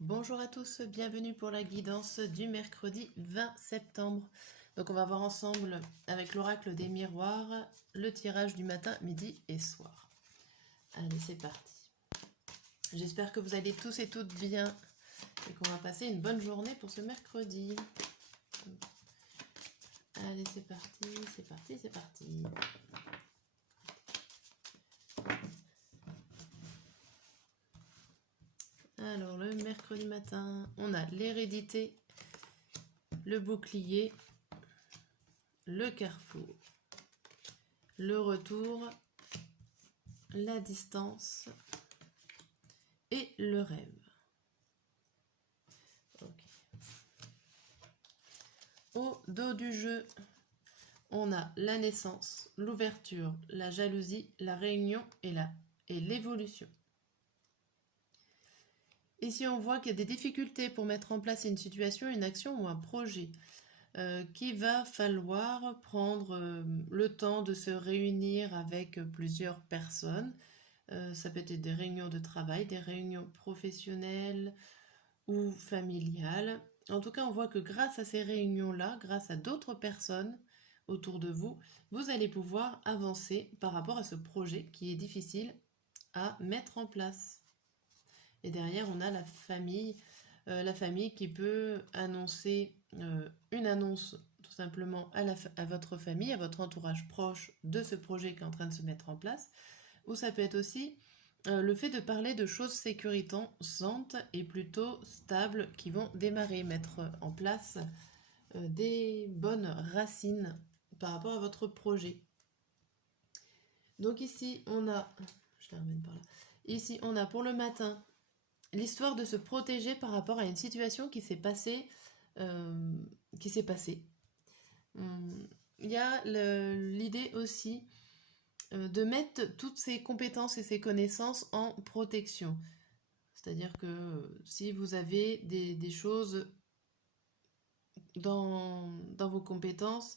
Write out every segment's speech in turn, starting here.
Bonjour à tous, bienvenue pour la guidance du mercredi 20 septembre. Donc on va voir ensemble avec l'oracle des miroirs le tirage du matin, midi et soir. Allez, c'est parti. J'espère que vous allez tous et toutes bien et qu'on va passer une bonne journée pour ce mercredi. Allez, c'est parti, c'est parti, c'est parti. Alors, le mercredi matin, on a l'hérédité, le bouclier, le carrefour, le retour, la distance et le rêve. Okay. Au dos du jeu, on a la naissance, l'ouverture, la jalousie, la réunion et l'évolution. Ici, on voit qu'il y a des difficultés pour mettre en place une situation, une action ou un projet qu'il va falloir prendre le temps de se réunir avec plusieurs personnes. Ça peut être des réunions de travail, des réunions professionnelles ou familiales. En tout cas, on voit que grâce à ces réunions-là, grâce à d'autres personnes autour de vous, vous allez pouvoir avancer par rapport à ce projet qui est difficile à mettre en place. Et derrière, on a la famille qui peut annoncer une annonce tout simplement à votre famille, à votre entourage proche de ce projet qui est en train de se mettre en place. Ou ça peut être aussi le fait de parler de choses sécurisantes et plutôt stables qui vont démarrer, mettre en place des bonnes racines par rapport à votre projet. Donc ici, on a, je la ramène par là. Ici, on a pour le matin l'histoire de se protéger par rapport à une situation qui s'est passée. Il y a l'idée aussi de mettre toutes ces compétences et ces connaissances en protection. C'est-à-dire que si vous avez des choses dans vos compétences,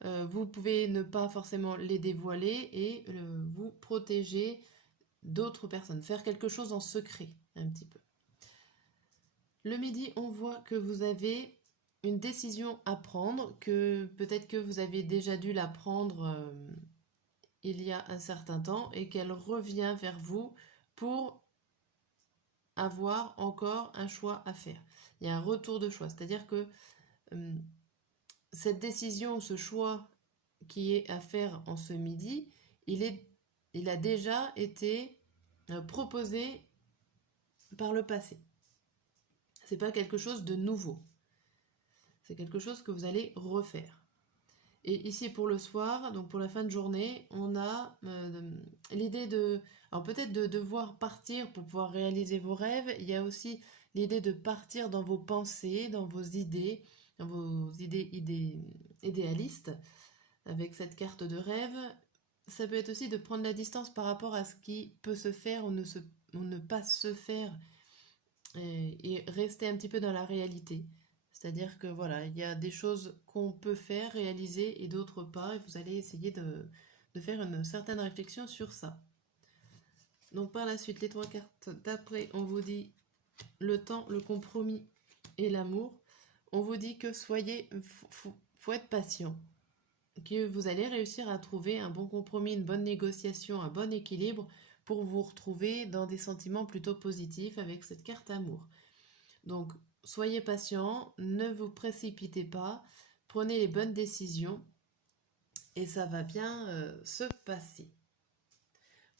vous pouvez ne pas forcément les dévoiler et vous protéger d'autres personnes. Faire quelque chose en secret, un petit peu. Le midi, on voit que vous avez une décision à prendre, que peut-être que vous avez déjà dû la prendre il y a un certain temps et qu'elle revient vers vous pour avoir encore un choix à faire. Il y a un retour de choix, c'est-à-dire que cette décision, ce choix qui est à faire en ce midi, il a déjà été proposé par le passé. C'est pas quelque chose de nouveau. C'est quelque chose que vous allez refaire. Et ici pour le soir, donc pour la fin de journée, on a l'idée alors peut-être de devoir partir pour pouvoir réaliser vos rêves. Il y a aussi l'idée de partir dans vos pensées, dans vos idées idéalistes avec cette carte de rêve. Ça peut être aussi de prendre la distance par rapport à ce qui peut se faire ou ne pas se faire et rester un petit peu dans la réalité. C'est-à-dire que voilà, il y a des choses qu'on peut faire, réaliser et d'autres pas, et vous allez essayer de faire une certaine réflexion sur ça. Donc par la suite, les trois cartes d'après, on vous dit le temps, le compromis et l'amour. On vous dit que faut être patient, que vous allez réussir à trouver un bon compromis, une bonne négociation, un bon équilibre pour vous retrouver dans des sentiments plutôt positifs avec cette carte amour. Donc, soyez patient, ne vous précipitez pas, prenez les bonnes décisions et ça va bien se passer.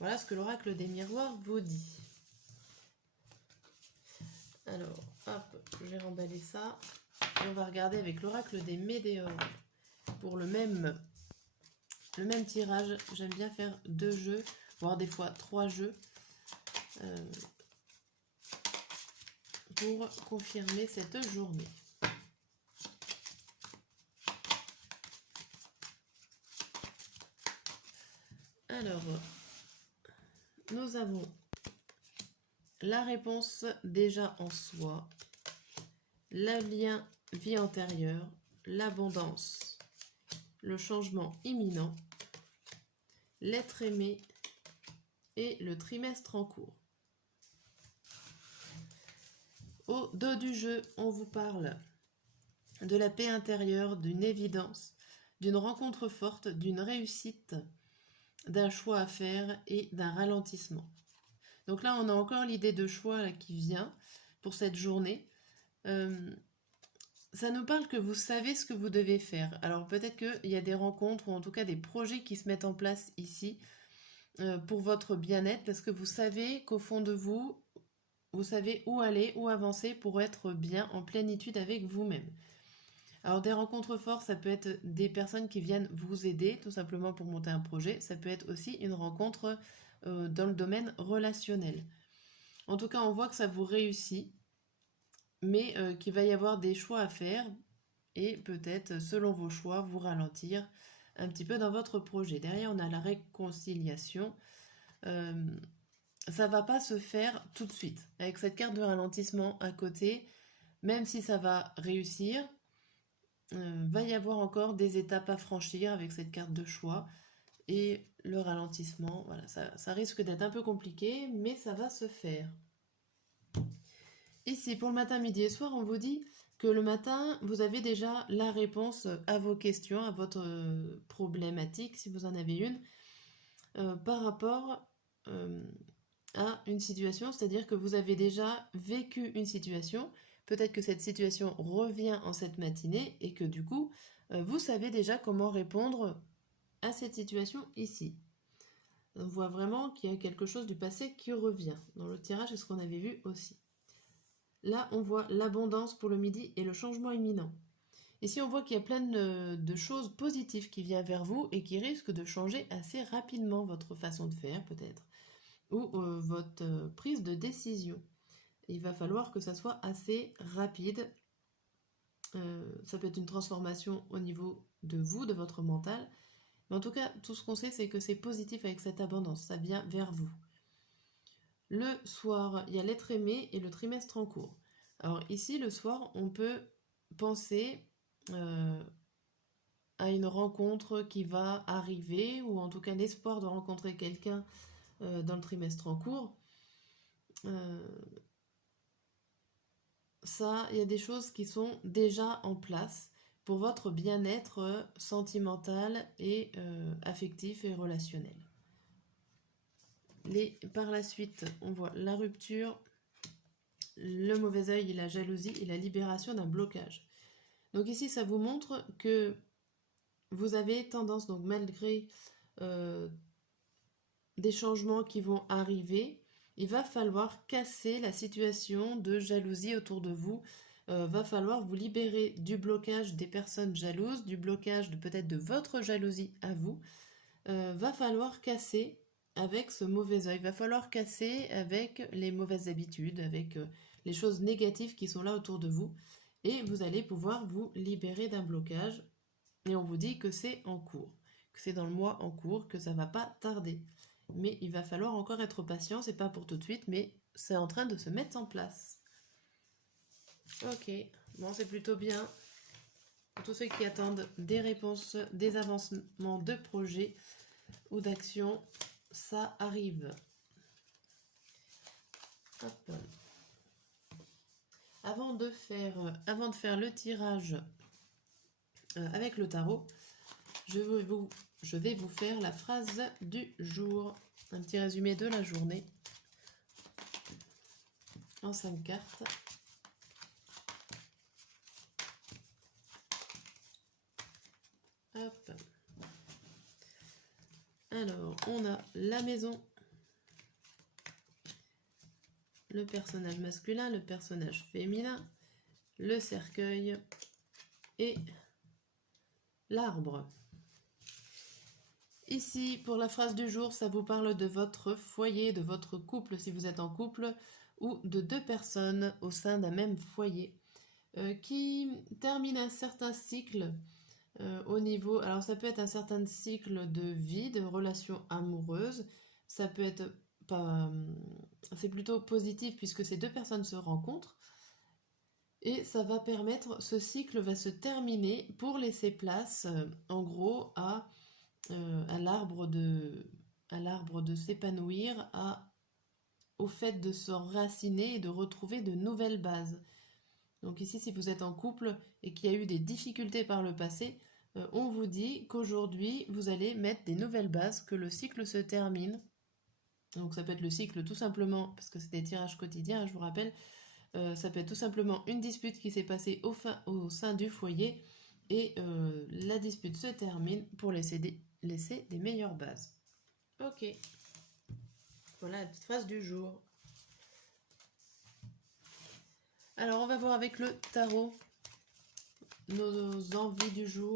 Voilà ce que l'oracle des miroirs vous dit. Alors, hop, je vais remballer ça et on va regarder avec l'oracle des météores pour le même tirage. J'aime bien faire 2 jeux, voire des fois 3 jeux pour confirmer cette journée. Alors, nous avons la réponse déjà en soi, le lien vie antérieure, l'abondance, le changement imminent, l'être aimé et le trimestre en cours. Au dos du jeu, on vous parle de la paix intérieure, d'une évidence, d'une rencontre forte, d'une réussite, d'un choix à faire et d'un ralentissement. Donc là, on a encore l'idée de choix là, qui vient pour cette journée. Ça nous parle que vous savez ce que vous devez faire. Alors peut-être qu'il y a des rencontres ou en tout cas des projets qui se mettent en place ici pour votre bien-être parce que vous savez qu'au fond de vous, vous savez où aller, où avancer pour être bien en plénitude avec vous-même. Alors des rencontres fortes, ça peut être des personnes qui viennent vous aider tout simplement pour monter un projet. Ça peut être aussi une rencontre dans le domaine relationnel. En tout cas, on voit que ça vous réussit, mais qu'il va y avoir des choix à faire et peut-être, selon vos choix, vous ralentir un petit peu dans votre projet. Derrière, on a la réconciliation. Ça va pas se faire tout de suite. Avec cette carte de ralentissement à côté, même si ça va réussir, va y avoir encore des étapes à franchir avec cette carte de choix. Et le ralentissement, voilà, ça risque d'être un peu compliqué, mais ça va se faire. Ici, pour le matin, midi et soir, on vous dit que le matin, vous avez déjà la réponse à vos questions, à votre problématique, si vous en avez une, par rapport à une situation, c'est-à-dire que vous avez déjà vécu une situation, peut-être que cette situation revient en cette matinée et que du coup, vous savez déjà comment répondre à cette situation ici. On voit vraiment qu'il y a quelque chose du passé qui revient. Dans le tirage, c'est ce qu'on avait vu aussi. Là, on voit l'abondance pour le midi et le changement imminent. Ici, on voit qu'il y a plein de choses positives qui viennent vers vous et qui risquent de changer assez rapidement votre façon de faire, peut-être, ou votre prise de décision. Il va falloir que ça soit assez rapide. Ça peut être une transformation au niveau de vous, de votre mental. Mais en tout cas, tout ce qu'on sait, c'est que c'est positif avec cette abondance. Ça vient vers vous. Le soir, il y a l'être aimé et le trimestre en cours. Alors ici, le soir, on peut penser à une rencontre qui va arriver, ou en tout cas l'espoir de rencontrer quelqu'un dans le trimestre en cours. Ça, il y a des choses qui sont déjà en place pour votre bien-être sentimental et affectif et relationnel. Par la suite, on voit la rupture, le mauvais œil et la jalousie et la libération d'un blocage. Donc ici, ça vous montre que vous avez tendance, donc malgré des changements qui vont arriver, il va falloir casser la situation de jalousie autour de vous. Va falloir vous libérer du blocage des personnes jalouses, du blocage peut-être de votre jalousie à vous. Va falloir casser avec ce mauvais œil, va falloir casser avec les mauvaises habitudes, avec les choses négatives qui sont là autour de vous, et vous allez pouvoir vous libérer d'un blocage. Et on vous dit que c'est en cours, que c'est dans le mois en cours, que ça va pas tarder. Mais il va falloir encore être patient, c'est pas pour tout de suite, mais c'est en train de se mettre en place. Ok, bon, c'est plutôt bien. Pour tous ceux qui attendent des réponses, des avancements de projets ou d'actions, ça arrive. Hop. Avant de faire le tirage avec le tarot, je vais vous faire la phrase du jour. Un petit résumé de la journée en 5 cartes. Hop. Alors, on a la maison, le personnage masculin, le personnage féminin, le cercueil et l'arbre. Ici, pour la phrase du jour, ça vous parle de votre foyer, de votre couple si vous êtes en couple, ou de 2 personnes au sein d'un même foyer qui terminent un certain cycle au niveau... Alors ça peut être un certain cycle de vie, de relations amoureuses, ça peut être pas... c'est plutôt positif puisque ces 2 personnes se rencontrent, et ça va permettre, ce cycle va se terminer pour laisser place en gros à l'arbre de s'épanouir, au fait de s'enraciner et de retrouver de nouvelles bases. Donc ici, si vous êtes en couple et qu'il y a eu des difficultés par le passé, on vous dit qu'aujourd'hui, vous allez mettre des nouvelles bases, que le cycle se termine. Donc ça peut être le cycle tout simplement, parce que c'est des tirages quotidiens, je vous rappelle, ça peut être tout simplement une dispute qui s'est passée au sein du foyer et la dispute se termine pour laisser des meilleures bases. Ok, voilà la petite phrase du jour. Alors on va voir avec le tarot nos envies du jour.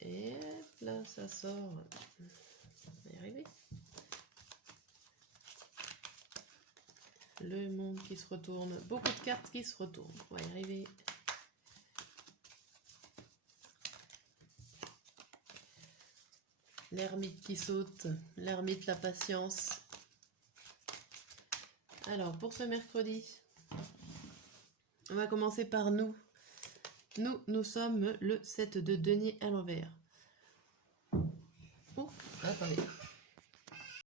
Et là ça sort, on va y arriver. Le monde qui se retourne, beaucoup de cartes qui se retournent, on va y arriver. L'ermite qui saute, l'ermite, la patience. Alors, pour ce mercredi, on va commencer par nous. Nous sommes le 7 de denier à l'envers. Oh, attendez,